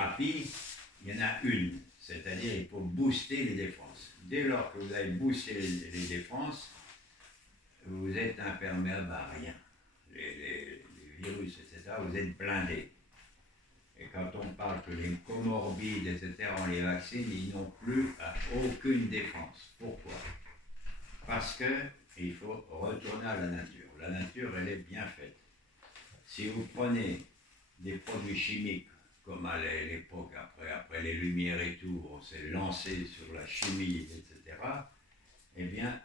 thérapies, il y en a une, c'est-à-dire il faut booster les défenses. Dès lors que vous avez boosté les défenses, vous êtes imperméable à rien. Les virus, etc., vous êtes blindés. Et quand on parle que les comorbides, etc., on les vaccine, ils n'ont plus aucune défense. Pourquoi? Parce qu'il faut retourner à la nature. La nature, elle est bien faite. Si vous prenez des produits chimiques, comme à l'époque, après les Lumières et tout, on s'est lancé sur la chimie, etc., eh bien,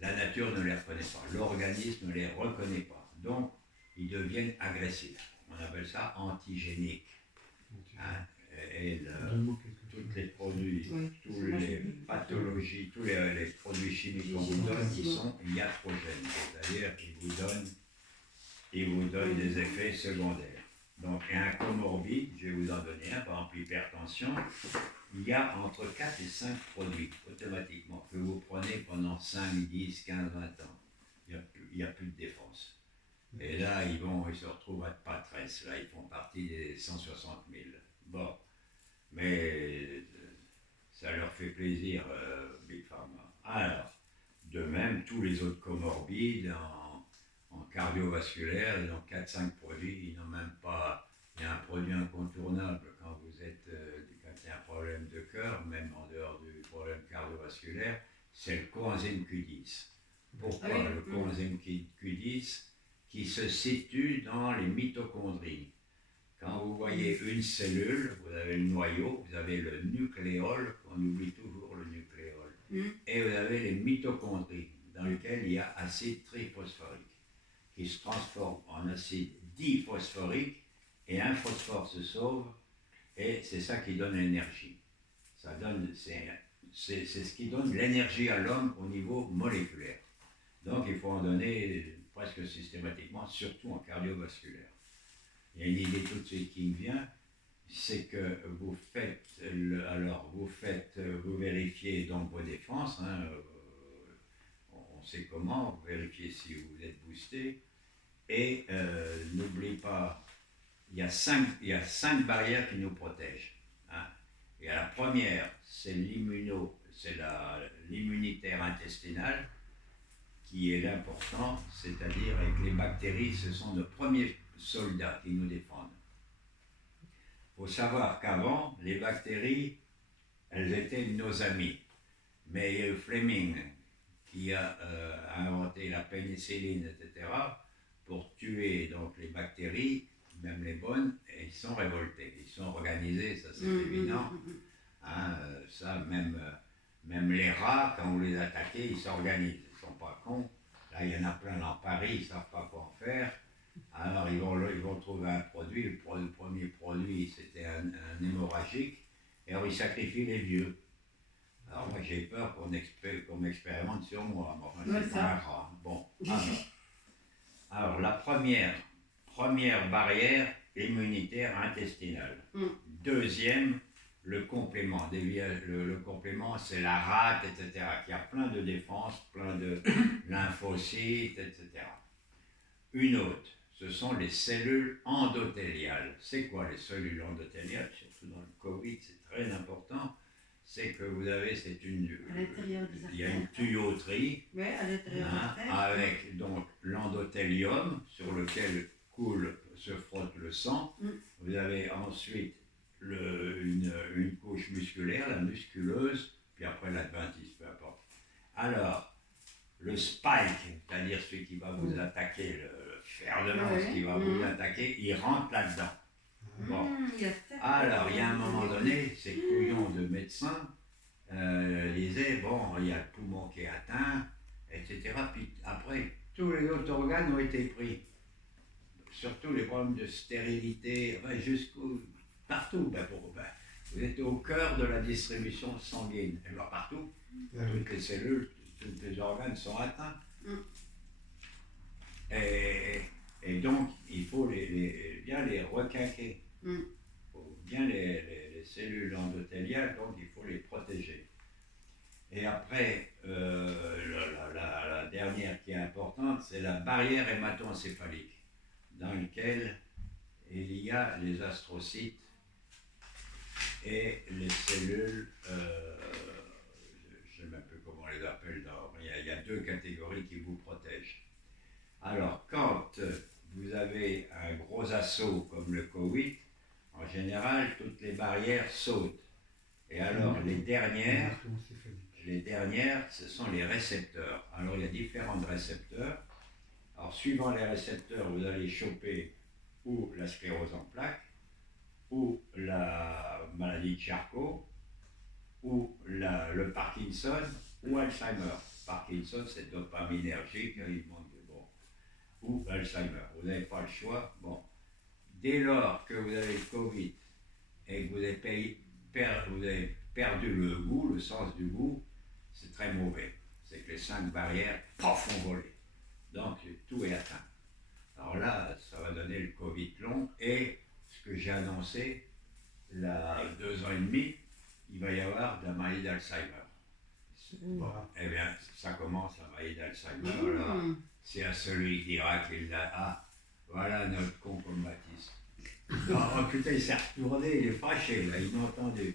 la nature ne les reconnaît pas, l'organisme ne les reconnaît pas. Donc, ils deviennent agressifs. On appelle ça antigénique. Hein, tous les produits, toutes les pathologies, tous les produits chimiques qu'on vous donne, ils sont iatrogènes, c'est-à-dire qu'ils vous donnent des effets secondaires. Donc, un comorbide, je vais vous en donner un, par exemple l'hypertension, il y a entre 4 et 5 produits automatiquement que vous prenez pendant 5, 10, 15, 20 ans. Il n'y a plus de défense. Et là, ils se retrouvent à patresse. Là, ils font partie des 160 000. Bon, mais ça leur fait plaisir, Big Pharma. Alors, de même, tous les autres comorbides en cardiovasculaire, ils ont 4-5 produits, ils n'ont même pas. Il y a un produit incontournable quand il y a un problème de cœur, même en dehors du problème cardiovasculaire, c'est le coenzyme Q10. Pourquoi le coenzyme Q10 qui se situe dans les mitochondries? Quand vous voyez une cellule, vous avez le noyau, vous avez le nucléole, on oublie toujours le nucléole, et vous avez les mitochondries, dans lesquelles il y a acide triphosphorique, qui se transforme en acide diphosphorique, et un phosphore se sauve, et c'est ça qui donne l'énergie. C'est ce qui donne l'énergie à l'homme au niveau moléculaire. Donc il faut en donner presque systématiquement, surtout en cardiovasculaire. Il y a une idée tout de suite qui me vient, c'est que vous vérifiez donc vos défenses, hein, on sait comment, vous vérifiez si vous êtes boosté, et n'oubliez pas, il y a cinq barrières qui nous protègent. Hein. Et la première, c'est l'immunitaire intestinal, qui est l'important, c'est-à-dire avec les bactéries, ce sont nos premiers soldats qui nous défendent. Il faut savoir qu'avant, les bactéries, elles étaient nos amis. Mais il y a eu Fleming qui a inventé la pénicilline, etc., pour tuer donc les bactéries, même les bonnes, et ils sont révoltés. Ils sont organisés, ça c'est évident. Hein, ça, même les rats, quand vous les attaquez, ils s'organisent. Ils ne sont pas cons. Là, il y en a plein dans Paris, ils ne savent pas quoi en faire. Alors, ils vont trouver un produit. Le premier produit, c'était un hémorragique. Et alors, ils sacrifient les vieux. Alors, moi, j'ai peur qu'on m'expérimente sur moi. Enfin, c'est pas un rat. Bon, alors la première barrière immunitaire intestinale. Deuxième, le complément. Le complément, c'est la rate, etc., qui a plein de défenses, plein de lymphocytes, etc. Une autre, ce sont les cellules endothéliales. C'est quoi les cellules endothéliales? Surtout dans le Covid, c'est très important. C'est que vous avez, il y a une tuyauterie, avec donc l'endothélium sur lequel se frotte le sang. Vous avez ensuite une couche musculaire, la musculeuse, puis après l'adventice, peu importe. Alors, le spike, c'est-à-dire celui qui va vous attaquer, le fer de lance qui va vous attaquer, il rentre là-dedans. Bon. Alors, il y a un moment donné, ces couillons de médecins disaient, bon, il y a le poumon qui est atteint, etc. Puis après, tous les autres organes ont été pris. Surtout les problèmes de stérilité, partout. Vous êtes au cœur de la distribution sanguine. Elle va partout. Toutes les cellules, tous les organes sont atteints. Et donc, il faut bien les requinquer. Il faut bien les cellules endothéliales, donc il faut les protéger. Et après, la dernière qui est importante, c'est la barrière hémato-encéphalique, dans laquelle il y a les astrocytes et les cellules, je ne sais même plus comment on les appelle, il y a deux catégories qui vous protègent. Alors, quand vous avez un gros assaut comme le Covid, en général, toutes les barrières sautent. Et alors, les dernières, ce sont les récepteurs. Alors, il y a différents récepteurs. Alors, suivant les récepteurs, vous allez choper ou la sclérose en plaques, ou la maladie de Charcot, ou le Parkinson, ou Alzheimer. Parkinson, c'est dopaminergique, il manque de bon. Ou Alzheimer. Vous n'avez pas le choix. Bon. Dès lors que vous avez le Covid et que vous avez perdu le goût, le sens du goût, c'est très mauvais. C'est que les 5 barrières, pof, ont volé. Donc, tout est atteint. Alors là, ça va donner le Covid long et ce que j'ai annoncé, là, 2 ans et demi, il va y avoir de la maladie d'Alzheimer. Bon, eh bien, ça commence la maladie d'Alzheimer. Là, c'est à celui qui dira qu'il l'a. Ah, voilà notre con comme Baptiste. Oh putain, il s'est retourné, il est fâché, là, il m'a entendu.